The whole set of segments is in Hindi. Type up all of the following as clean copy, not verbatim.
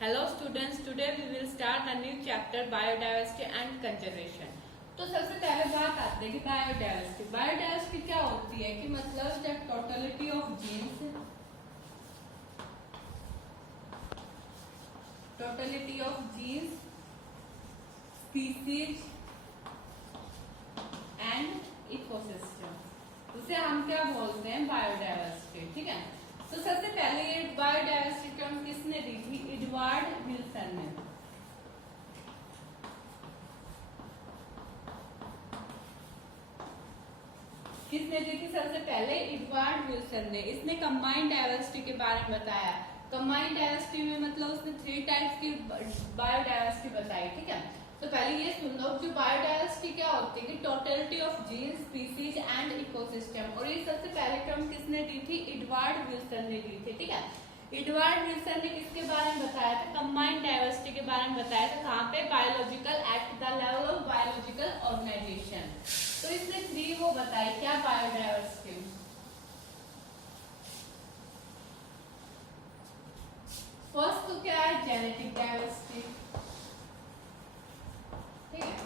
Hello students, today we will start a new chapter biodiversity and conservation. तो सबसे पहले बात आती है कि बायोडाइवर्सिटी बायोडाइवर्सिटी क्या होती है कि मतलब the totality of genes species and ecosystem, उसे हम क्या बोलते हैं बायोडाइवर्सिटी। ठीक है, तो सबसे पहले ये बायोडाइवर्सिटी टर्म किसने दी थी? एडवर्ड विल्सन ने। किसने दी थी? सबसे पहले एडवर्ड विल्सन ने। इसने कंबाइंड डाइवर्सिटी के बारे में बताया। कंबाइंड डाइवर्सिटी में मतलब उसने 3 टाइप्स की बायोडाइवर्सिटी बताई। ठीक है, तो पहले ये सुन लो जो बायोडाइवर्सिटी क्या होती है कि totality of genes species and ecosystem. और ये सबसे पहले टर्म किसने दी थी? एडवर्ड विल्सन ने दी थी। ठीक है, एडवर्ड विल्सन ने किसके बारे में बताया था? कंबाइंड डाइवर्सिटी के बारे में बताया था। कहाँ पे? Biological at the level of biological organisation. तो इसने 3 वो बताई क्या बायोडाइवर्सिटी। फर्स्ट तो क्या है? Genetic diversity. ठीक है,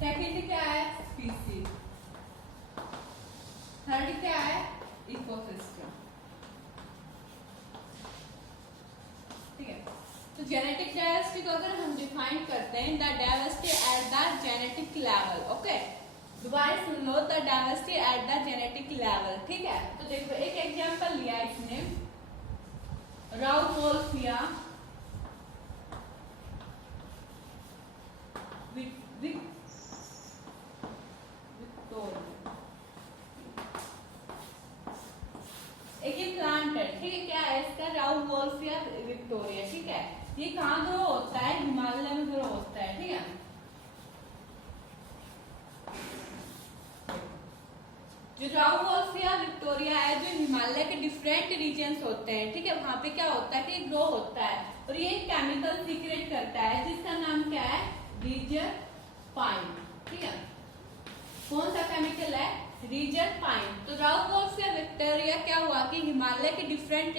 सेकंड क्या है? स्पीसीज। थर्ड क्या है? इकोसिस्टम। ठीक है, तो जेनेटिक डाइवर्सिटी को अगर हम डिफाइन करते हैं the diversity at the genetic level. Okay, दोबारा सुन लो, the diversity at the genetic level. ठीक है, तो देखो एक एग्जांपल लिया इसने, राउवोल्फिया एक ही प्लांट है। ठीक है, क्या है इसका? Rauwolfia Victoria. ठीक है, ये कहाँ ग्रो होता है? हिमालय में ग्रो होता है। ठीक है, जो राउवोल्फिया विक्टोरिया है जो हिमालय के डिफरेंट रीजन्स होते हैं। ठीक है, वहां पे क्या होता है कि ग्रो होता है और ये केमिकल सीक्रेट करता है जिसका नाम क्या है? रीजर पाइन। ठीक है, कौन सा केमिकल है? रीजर पाइन। तो राउवोल्फिया विक्टोरिया क्या हुआ कि हिमालय के डिफरेंट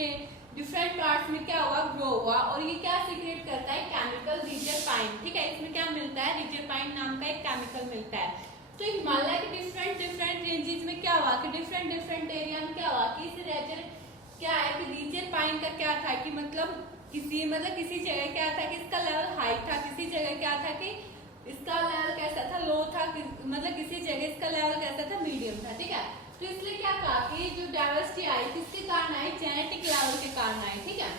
पार्ट्स में क्या हुआ? ग्रो हुआ और ये क्या सीक्रेट करता है? केमिकल रीजर पाइन। ठीक है, इसमें क्या मिलता है? रीजर पाइन नाम का एक केमिकल मिलता है। तो हिमालय के डिफरेंट रेंजेस में क्या हुआ कि डिफरेंट एरिया में क्या हुआ कि इस रीजर क्या है कि रीजर पाइन का क्या था कि मतलब किसी जगह क्या था कि इसका लेवल हाई था, किसी जगह क्या था कि इसका लेवल कैसा था? लो था। मतलब किसी जगह इसका लेवल कैसा था? मीडियम था। ठीक है, तो इसलिए क्या कहा कि जो डाइवर्सिटी आई किसके कारण आई? जेनेटिक लेवल के कारण आई। ठीक है,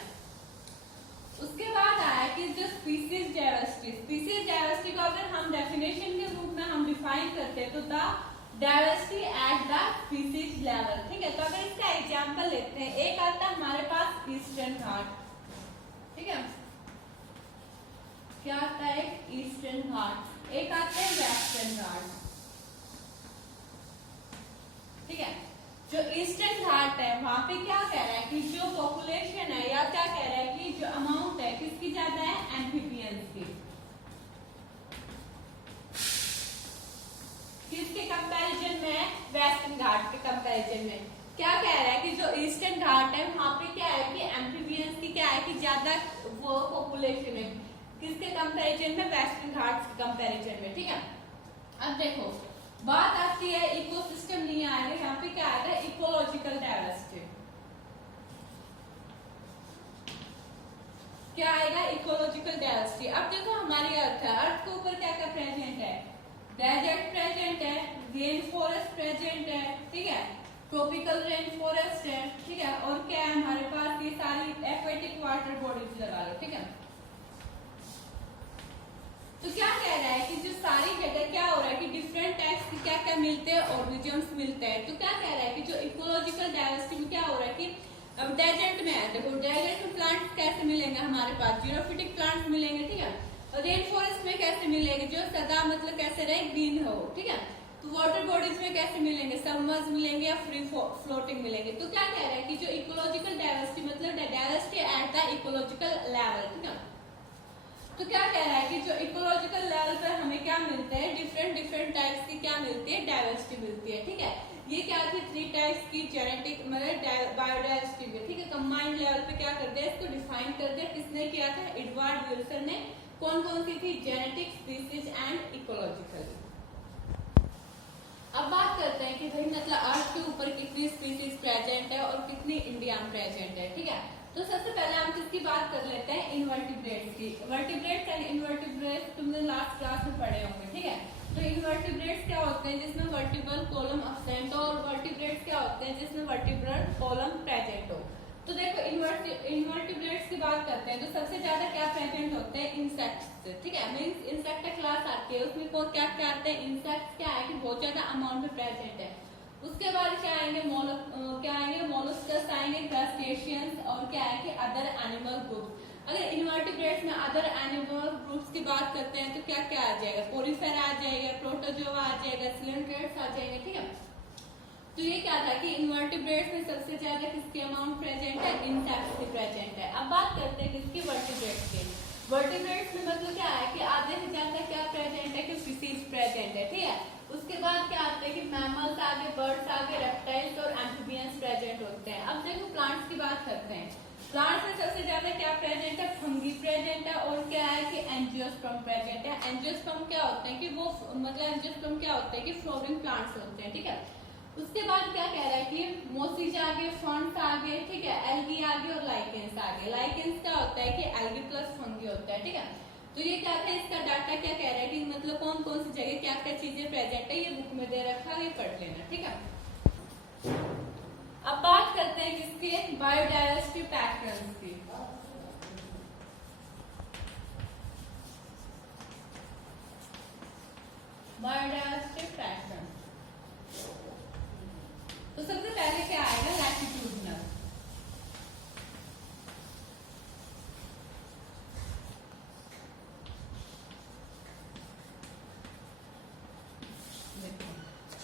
उसके बाद आया कि जो स्पीसीज डाइवर्सिटी को अगर हम डेफिनेशन के रूप में हम डिफाइन करते हैं तो the diversity at the species level. ठीक है, तो अगर इसका एग्जांपल लेते हैं, एक आता है हमारे पास ईस्टर्न घाट। ठीक है, क्या आता है? ईस्टर्न घाट। एक आता है वेस्टर्न घाट। ठीक है, जो ईस्टर्न घाट है वहां पे क्या कह रहा है कि जो पॉपुलेशन है या क्या कह रहा है कि जो अमाउंट है किसकी ज्यादा है? एम्फीबियंस की। किसके कंपैरिजन में? वेस्टर्न घाट के कंपैरिजन में। क्या कह रहा है कि जो ईस्टर्न घाट है वहां पे क्या है कि एम्फीबियंस की क्या है कि ज्यादा वो पॉपुलेशन है। किसके कंपैरिजन में? वेस्टर्न घाट के कंपैरिजन में। ठीक है, अब देखो बात आती है इकोसिस्टम नहीं आएगा, यहाँ पे क्या आएगा? Ecological diversity. क्या आएगा? Ecological diversity. अब देखो हमारी अर्थ है, अर्थ के ऊपर क्या क्या प्रेजेंट है? डेजर्ट प्रेजेंट है, रेन फॉरेस्ट प्रेजेंट है। ठीक है, ट्रॉपिकल रेन फॉरेस्ट है। ठीक है, और क्या है हमारे पास? ये सारी एक्वेटिक वाटर बॉडीज लगा लो। ठीक है, तो क्या कह रहा है कि जो सारी जगह क्या हो रहा है कि डिफरेंट टाइप्स के क्या क्या मिलते हैं? ऑर्गेनिजम्स मिलते हैं। तो क्या कह रहा है कि जो इकोलॉजिकल डाइवर्सिटी में क्या हो रहा है कि अब डेजर्ट में है, देखो डेजर्ट में प्लांट्स कैसे मिलेंगे हमारे पास? जीरोफिटिक प्लांट्स मिलेंगे। ठीक है, और रेन फॉरेस्ट में कैसे मिलेंगे? जो सदा मतलब कैसे रहे? ग्रीन हो। ठीक है, तो वाटर बॉडीज में कैसे मिलेंगे? सबमर्ज मिलेंगे या फ्री फ्लोटिंग मिलेंगे। तो क्या कह रहा है कि जो इकोलॉजिकल डाइवर्सिटी मतलब diversity at the ecological level. ठीक है, तो क्या कह रहा है कि जो इकोलॉजिकल लेवल पर हमें क्या मिलते हैं, डिफरेंट डिफरेंट टाइप्स की क्या मिलती है, डाइवर्सिटी मिलती है। ठीक है, ये क्या थी, 3 टाइप्स की जेनेटिक मतलब बायोडाइवर्सिटी में। ठीक है, कंबाइंड लेवल पे क्या कर दिया, इसको डिफाइन कर दिया। किसने किया था, एडवर्ड विल्सन ने। कौन कौन सी थी, जेनेटिक, स्पीसीज एंड इकोलॉजिकल। अब बात करते हैं कि भाई मतलब अर्थ के ऊपर कितनी स्पीसीज प्रेजेंट है और कितनी इंडिया में प्रेजेंट है। ठीक है, तो सबसे पहले हम किसकी बात कर लेते हैं, इनवर्टिब्रेट्स की। वर्टिब्रेट्स एंड इनवर्टिब्रेट्स तुमने लास्ट क्लास में पढ़े होंगे। ठीक है, तो इनवर्टिब्रेट्स क्या होते हैं, जिसमें वर्टिब्रल कॉलम अब्सेंट हो, और वर्टिब्रेट्स क्या होते हैं, जिसमें वर्टिब्रल कॉलम प्रेजेंट हो। तो देखो इनवर्टिब्रेट्स की बात करते हैं तो सबसे ज्यादा क्या प्रेजेंट होते हैं, इंसेक्ट्स। ठीक है, मींस इंसेक्ट क्लास आती है, उसमें कौन क्या क्या आते हैं, इंसेक्ट्स क्या है कि बहुत ज्यादा अमाउंट में प्रेजेंट है। उसके बाद क्या आएंगे, मोलस्कस आएंगे, क्रस्टेशियंस, और क्या है कि अदर एनिमल ग्रुप्स। अगर इनवर्टिब्रेट्स में अदर एनिमल ग्रुप्स की बात करते हैं तो क्या क्या आ जाएगा, पोरिफेरा आ जाएगा, प्रोटोजोआ आ जाएगा, सिलेंड्रेट्स आ जाएंगे। ठीक है, तो ये क्या था कि इनवर्टिब्रेट्स में सबसे ज्यादा किसकी अमाउंट प्रेजेंट है, इंसेक्ट्स की प्रेजेंट है। अब बात करते हैं किसकी, वर्टिब्रेट्स की। वर्टिब्रेट्स में मतलब क्या है कि आधे से ज्यादा क्या प्रेजेंट है कि स्पीसीज प्रेजेंट है। ठीक है, उसके बाद क्या आता है कि मैमल्स आगे, बर्ड्स आगे, रेप्टाइल्स और एम्फीबियंस प्रेजेंट होते हैं। अब देखो प्लांट्स की बात करते हैं। प्लांट्स में सबसे ज्यादा क्या प्रेजेंट है, फंगी प्रेजेंट है, और क्या है कि एंजियोस्पर्म प्रेजेंट है। एंजियोस्पर्म क्या होते हैं कि वो मतलब एंजियोस्पर्म क्या होते हैं कि फ्लोरिंग प्लांट्स होते हैं। ठीक है, उसके बाद क्या कह रहा है कि मोसिज आगे, फंड्स आगे, ठीक है, एल्गी आगे और लाइकेंस आगे। लाइकेंस क्या होता है कि एल्गी प्लस फंगी होता है। ठीक है, तो ये क्या था, इसका डाटा क्या कह रहा है कि मतलब कौन कौन सी जगह क्या क्या चीजें प्रेजेंट है, ये बुक में दे रखा है, ये पढ़ लेना। ठीक है, अब बात करते हैं किसके, बायोडाइवर्सिटी पैटर्न्स की। बायोडाइवर्सिटी पैटर्न, तो सबसे पहले क्या आएगा, लैटिट्यूडनल।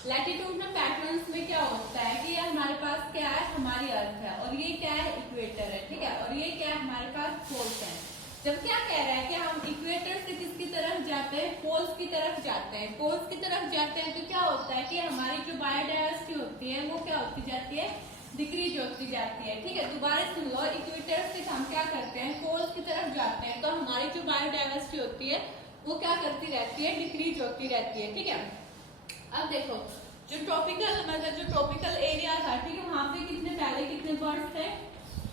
लैटिट्यूडनल पैटर्न्स में क्या होता है कि हमारे पास क्या है, हमारी अर्थ है, और ये क्या है, इक्वेटर है। ठीक है, और ये क्या है, हमारे पास पोल्स है। जब क्या कह रहा है कि हम इक्वेटर से किसकी तरफ जाते हैं, पोल्स की तरफ जाते हैं। पोल्स की तरफ जाते हैं तो क्या होता है कि हमारी जो बायोडाइवर्सिटी होती है वो क्या होती जाती है, डिक्रीज होती जाती है। ठीक है, दोबारा सुन लो, इक्वेटर से हम क्या करते हैं, पोल्स की तरफ जाते हैं तो हमारी जो बायोडाइवर्सिटी होती है वो क्या करती रहती है, डिक्रीज होती रहती है। ठीक है, अब देखो जो ट्रॉपिकल एरिया था, ठीक है, वहां पे कितने बर्ड्स थे,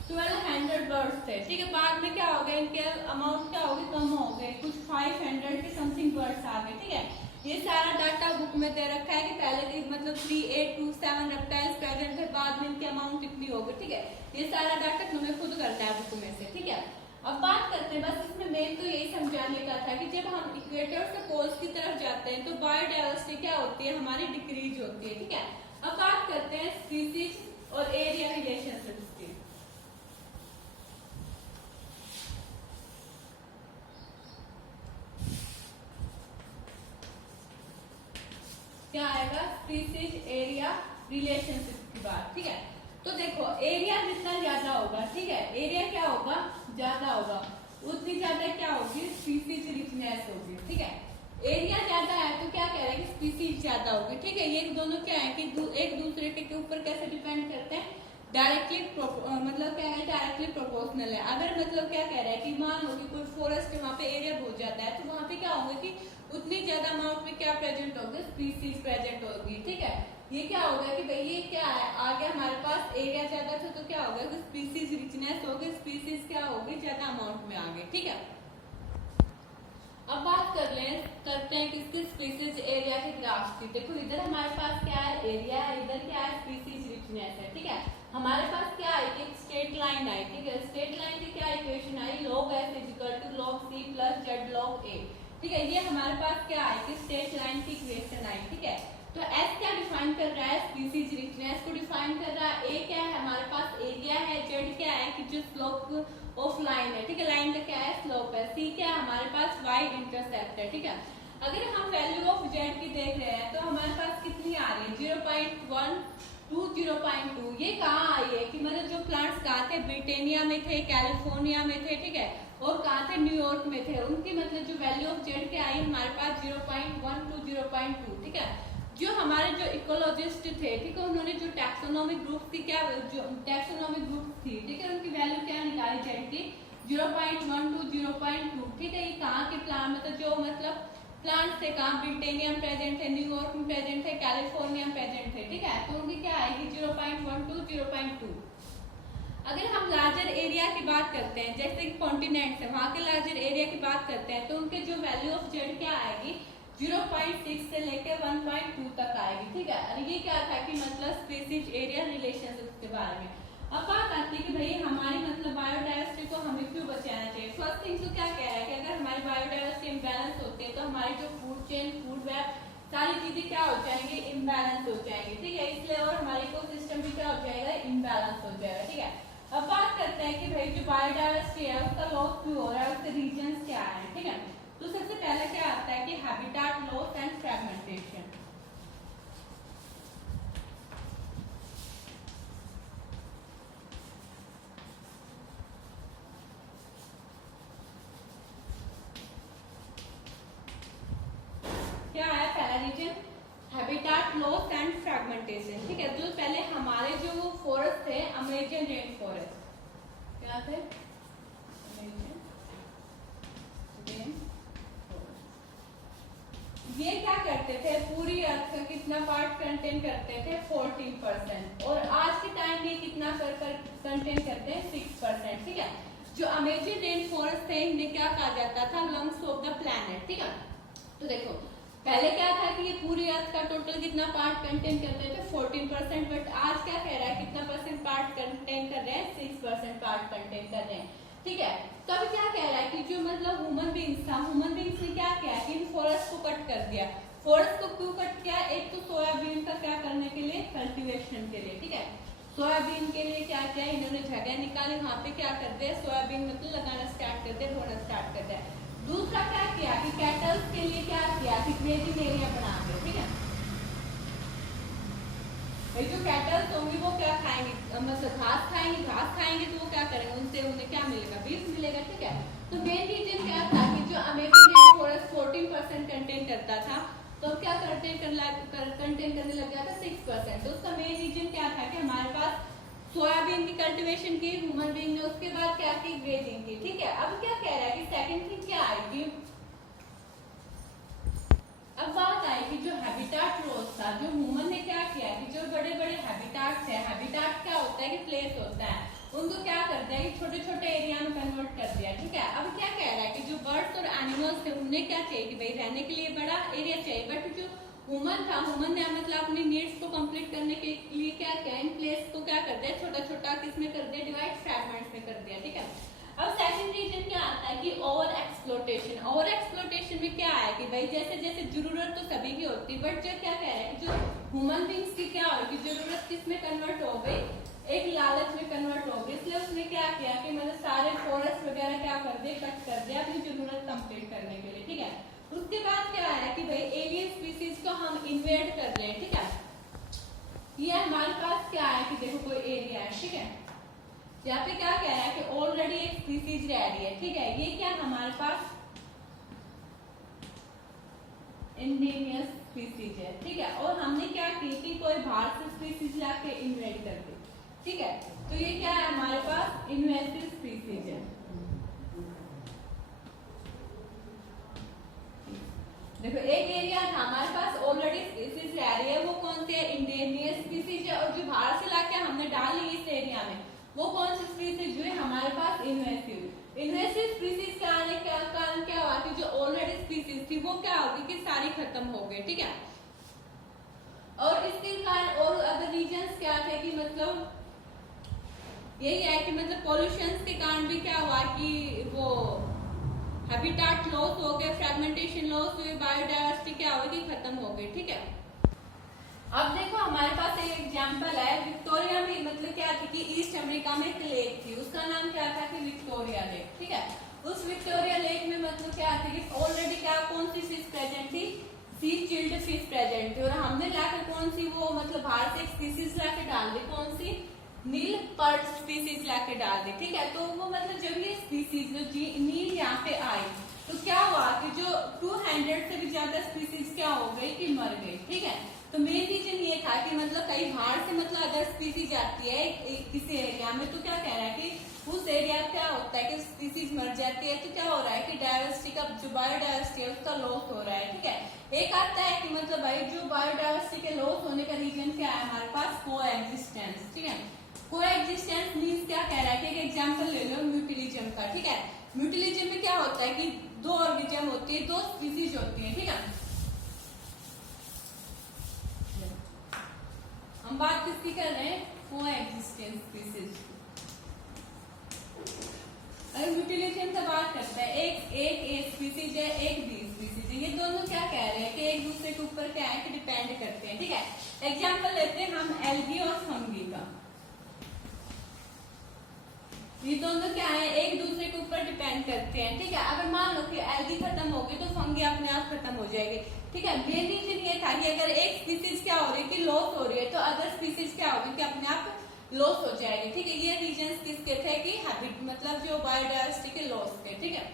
1200 बर्ड्स थे। ठीक है, बाद में क्या हो गए, इनके अमाउंट क्या हो गए, कम हो गए, कुछ 500 के समथिंग बर्ड्स आ गए। ठीक है, ये सारा डाटा बुक में दे रखा है कि पहले मतलब 3827 रेप्टाइल्स प्रेजेंट थे, बाद में इनकी अमाउंट कितनी होगी। ठीक है, ये सारा डाटा तुम्हें खुद करना है बुक में से। ठीक है, अब बात करते हैं, बस इसमें मेन तो यही समझाने का था कि जब हम इक्वेटर से पोल्स की तरफ जाते हैं तो बायोडाइवर्सिटी क्या होती है, हमारी डिक्रीज होती है। ठीक है, अब बात करते हैं स्पीसीज और एरिया रिलेशनशिप्स की। क्या आएगा, स्पीसीज एरिया रिलेशनशिप की बात। ठीक है, तो देखो एरिया जितना ज्यादा होगा, ठीक है, एरिया क्या होगा, ज्यादा होगा, उतनी ज्यादा क्या होगी, स्पीसीज रिचनेस होगी। ठीक है, एरिया ज्यादा है तो क्या कह रहे हैं कि स्पीसीज ज्यादा होगी। ठीक है, ये दोनों क्या है कि एक दूसरे के ऊपर कैसे डिपेंड करते हैं, डायरेक्टली मतलब क्या है, डायरेक्टली प्रोपोर्शनल है। अगर मतलब क्या कह रहा है कि मान लो कि कोई फॉरेस्ट है, वहाँ पे एरिया बहुत ज्यादा है तो वहाँ पे क्या होगा कि उतनी ज्यादा अमाउंट में क्या प्रेजेंट होगी, स्पीसीज प्रेजेंट होगी। ठीक है, ये क्या होगा कि भाई ये क्या है, आगे हमारे पास एरिया ज्यादा था तो क्या होगा कि स्पीसीज रिचनेस होगी, स्पीसीज क्या होगी, ज्यादा अमाउंट में आगे। ठीक है, अब बात करते हैं किसकी, स्पीसीज एरिया के ग्राफ्स की। देखो इधर हमारे पास क्या है, एरिया है, इधर क्या है, स्पीसीज रिचनेस है। ठीक है, हमारे पास क्या है, एक स्ट्रेट लाइन है। ठीक है, स्ट्रेट लाइन की क्या equation I, log s = log c + z log a। ठीक है, ये हमारे पास क्या है कि स्ट्रेट लाइन की इक्वेशन आई। ठीक है, तो S क्या डिफाइन कर रहा है, स्पीसीज रिचनेस को डिफाइन कर रहा है। A क्या है, हमारे पास एरिया है। Z क्या है कि जो स्लोप ऑफ लाइन है। ठीक है, लाइन का क्या है, स्लोप है। C क्या है, हमारे पास y इंटरसेप्ट है। ठीक है, अगर हम वैल्यू ऑफ Z की देख रहे हैं तो हमारे पास कितनी आ रही है, 0.1 to 0.2। ये कहाँ आई है कि मतलब जो प्लांट्स कहाँ थे, ब्रिटेनिया में थे, कैलिफोर्निया में थे। ठीक है, और कहाँ थे, न्यूयॉर्क में थे। उनकी मतलब जो वैल्यू ऑफ जेड क्या आई हमारे पास 0.1 to 0.2, ठीक है। जो हमारे जो इकोलॉजिस्ट थे, ठीक है, उन्होंने जो टैक्सोनॉमिक ग्रुप थी, क्या जो टैक्सोनॉमिक ग्रुप थी, ठीक है, उनकी वैल्यू क्या निकाली जेड की 0.1 to 0.2, ठीक है। ये कहाँ के प्लांट मतलब जो मतलब प्लांट्स थे, कहाँ ब्रिटेनिया में प्रेजेंट थे, न्यूयॉर्क में प्रेजेंट थे, कैलिफोर्निया में प्रेजेंट थे, ठीक है। तो उनकी क्या आएगी 0.1 to 0.2। अगर हम लार्जर एरिया की बात करते हैं, जैसे कि कॉन्टिनेंट्स है, वहां के लार्जर एरिया की बात करते हैं, तो उनके जो वैल्यू ऑफ जेड क्या आएगी 0.6 से लेकर 1.2 तक आएगी, ठीक है। और ये क्या था कि मतलब स्पीसीज एरिया रिलेशनशिप के बारे में। अब बात आती है कि भाई हमारी मतलब बायोडायवर्सिटी को हमें क्यों बचाना चाहिए। फर्स्ट थिंग तो क्या कह रहा है कि अगर हमारी बायोडायवर्सिटी इम्बैलेंस होती है तो हमारी जो फूड चेन, फूड वेब, सारी चीजें क्या हो जाएंगी, इम्बैलेंस हो जाएंगी, ठीक है। इसलिए और हमारे इकोसिस्टम भी क्या हो जाएगा, इम्बैलेंस हो जाएगा, ठीक है। अब बात करते हैं कि भाई जो बायोडायवर्सिटी है उसका लॉस क्यों हो रहा है, उसके रीजंस क्या है, ठीक है। तो सबसे पहले क्या आता है कि हैबिटेट लॉस एंड फ्रैगमेंटेशन। क्या है पहला reason, habitat loss and fragmentation, ठीक है। जो पहले हमारे जो फॉरेस्ट थे, अमेजन रेन फॉरेस्ट, क्या थे, ये क्या करते थे, पूरी अर्थ का कितना पार्ट कंटेन करते थे 14%, और आज के टाइम ये कितना कंटेन करते हैं 6%, ठीक है। जो अमेजन रेन फॉरेस्ट थे इन्हें क्या कहा जाता था, लंग्स ऑफ द प्लैनेट, ठीक है। तो देखो पहले क्या था कि ये पूरी अर्थ का टोटल कितना पार्ट कंटेन करते थे 14%, बट आज क्या कह रहा है, कितना परसेंट पार्ट कंटेन कर रहे हैं, 6% पार्ट कंटेन कर रहे हैं, ठीक है। तो अभी क्या कह रहा है कि जो मतलब ह्यूमन बींग्स था, ह्यूमन बींग्स ने क्या किया कि इन फॉरेस्ट को कट कर दिया। फॉरेस्ट को क्यों कट किया, एक तो सोयाबीन का क्या करने के लिए, कल्टीवेशन के लिए, ठीक है। सोयाबीन के लिए क्या किया, इन्होंने जगह निकाली, वहां पे क्या कर दिया, सोयाबीन मतलब लगाना स्टार्ट कर दिया, ढोना स्टार्ट कर दिया। दूसरा क्या किया कि कैटल्स के लिए क्या किया कि ग्रेजिंग एरिया बना दिया, ठीक है। भाई जो कैटल्स होंगी वो क्या खाएंगे, मतलब घास खाएंगे तो वो क्या करेंगे, उनसे उन्हें क्या मिलेगा, बीफ मिलेगा, ठीक है। तो मेन रीजन क्या था कि जो अमेरिकन रेन फॉरेस्ट 14% कंटेन करता था, तो क्या कंटेन करने लग गया था 6%। तो उसका मेन रीजन क्या था कि हमारे पास सोयाबीन की कल्टीवेशन की ह्यूमन बीइंग ने, उसके बाद क्या की, ग्रेजिंग की, ठीक है। अब क्या कह रहा है कि सेकंड थिंग क्या आएगी, अब बात आई कि जो हैबिटेट लॉस था, जो ह्यूमन ने क्या किया कि जो बड़े बड़े हैबिटेट्स है, हैबिटेट क्या होता है कि प्लेस होता है, उनको क्या कर दिया कि छोटे छोटे एरिया में कन्वर्ट कर दिया, ठीक है। अब क्या कह रहा है कि जो बर्ड्स और एनिमल्स थे उन्हें क्या चाहिए कि भाई रहने के लिए बड़ा एरिया चाहिए, बट जो ह्यूमन था, ह्यूमन ने मतलब अपनी नीड्स को कंप्लीट करने के लिए क्या किया, इन प्लेस को क्या कर दिया, छोटा छोटा किसमें कर दिया, डिवाइड फ्रैगमेंट्स में कर दिया, ठीक है। अब सेकंड रीजन क्या आता है कि ओवर एक्सप्लोटेशन। ओवर एक्सप्लोटेशन में क्या है कि भाई जैसे जैसे जरूरत तो सभी की होती है, बट जो क्या कह रहा है कि जो ह्यूमन बींग्स की क्या होगी, जरूरत किसमें कन्वर्ट हो गई, एक लालच में कन्वर्ट हो गई, इसलिए उसने क्या किया कि मतलब सारे फॉरेस्ट वगैरह क्या कर दिए, कट कर दिया अपनी जरूरत कंप्लीट करने के लिए, ठीक है। उसके बाद क्या है कि भाई एलियन स्पीसीज को हम इन्वेड कर रहे हैं, ठीक है। ये हमारे पास क्या है कि देखो कोई एरिया है, ठीक है, यहाँ पे क्या कह रहा है कि ऑलरेडी एक स्पीसीज रह रही है, ठीक है। ये क्या हमारे पास इंडिजिनियस स्पीसीज है, ठीक है, और हमने क्या की कि कोई बाहर से स्पीसीज लाके इन्वेड कर दी, ठीक है। तो ये क्या है हमारे पास इन्वेसिव स्पीसीज है। देखो एक एरिया था हमारे पास ऑलरेडी स्पीसीज रह रही है, वो कौन सी है, इंडिजिनियस स्पीसीज है, और जो बाहर से लाके हमने डाल ली इस एरिया में वो कौन सी स्पीसीज जो है हमारे पास इन्वेसिव। इन्वेसिव स्पीसीज के आने का कारण क्या हुआ कि जो ऑलरेडी स्पीसीज थी वो क्या होगी कि सारी खत्म हो गई, ठीक है। और इसके कारण और अदर रीजंस क्या थे कि मतलब यही है कि मतलब पॉल्यूशन के कारण भी क्या हुआ कि वो हैबिटेट लॉस हो गए, फ्रैगमेंटेशन लॉस हुई, बायोडायवर्सिटी क्या होगी, खत्म हो गई, ठीक है। अब देखो हमारे पास एक एग्जांपल है, विक्टोरिया में मतलब क्या थी कि ईस्ट अमेरिका में एक लेक थी, उसका नाम क्या था कि विक्टोरिया लेक, ठीक है। उस विक्टोरिया लेक में मतलब क्या थी कि ऑलरेडी क्या कौन सी फिश प्रेजेंट थी, सी चिल्ड फिश प्रेजेंट थी, और हमने लाकर कौन सी वो मतलब बाहर से एक स्पीसीज लाके डाल दी, कौन सी, नील पर्ड स्पीसीज लाके डाल दी, ठीक है। तो वो मतलब जब ये स्पीसीज जो नील यहाँ पे आई तो क्या हुआ कि जो 200 से भी ज्यादा स्पीसीज क्या हो गई कि मर गई, ठीक है। तो मेन रीजन ये था कि मतलब कहीं बाहर से मतलब अगर स्पीसीज आती है किसी एरिया में तो क्या कह रहा है कि उस एरिया क्या होता है कि स्पीसीज मर जाती है तो क्या हो रहा है कि डायवर्सिटी का जो बायोडायवर्सिटी है उसका लॉस हो रहा है, ठीक है। एक आता है कि मतलब भाई जो बायोडायवर्सिटी के लॉस होने का रीजन क्या है हमारे पास, को एग्जिस्टेंस, ठीक है। को एग्जिस्टेंस मीन्स क्या कह रहा है कि एक एग्जाम्पल ले लो म्यूटिलिज्म का, ठीक है। म्यूटिलिज्म में क्या होता है कि दो ऑर्गेनिज्म होती है, दो स्पीसीज होती है, ठीक है। हम बात किसकी कर रहे हैं, को एग्जिस्टेंस स्पीसीज। अगर म्यूटिलिज्म का बात करते हैं, एक ए स्पीसीज है, एक बी स्पीसीज है, ये दोनों क्या कह रहे हैं कि एक दूसरे के ऊपर क्या है कि डिपेंड करते हैं, ठीक है। एग्जाम्पल लेते हैं हम एल्गी और फंगी का। ये दोनों क्या है, एक दूसरे के ऊपर डिपेंड करते हैं, ठीक है। अगर मान लो कि एल्गी खत्म हो गई तो फंगी अपने आप खत्म हो जाएगी, ठीक है। मेन रीजन ये था कि अगर एक स्पीसीज क्या हो रही है कि लॉस हो रही है तो अदर स्पीसीज क्या होगी कि अपने आप लॉस हो जाएगी, ठीक है। ये रीजन किसके थे कि हैबिट मतलब जो बायोडायवर्सिटी के लॉस थे, ठीक है।